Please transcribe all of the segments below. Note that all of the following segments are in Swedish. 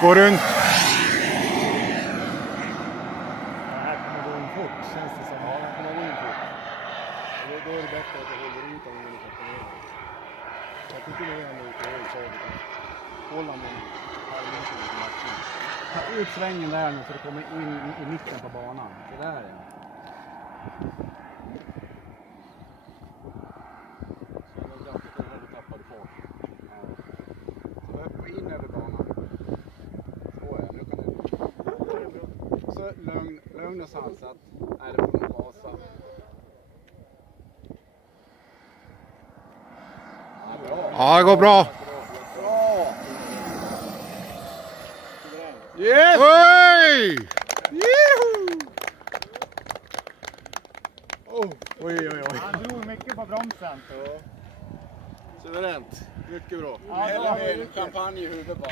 Gå runt. Här kommer gå in fort, känns det som. Ja, den kommer gå in fort. Då är det bättre att jag håller ut om den lite mer. Jag tycker det är en utgång så det kan hålla med en halv meter i matchen. Ta ut svängen där nu så du kommer in i mitten på banan. Det där är. Så jag var kraftigt när du tappade fart. Så upp in över banan. Så är nu kan du. Så lugn och sansat. Är det från Vasa. Ja, bra. Ja, det går bra. Bra! Yes! Oj! Oj. Han drog mycket på bromsen. Ja. Suveränt. Mycket bra. Ja, Hälla en champagne i huvudet bara.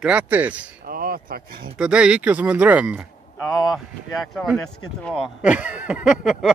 Grattis! Ja, tack. Det där gick ju som en dröm. Ja, jäklar vad läskigt det var. Ja.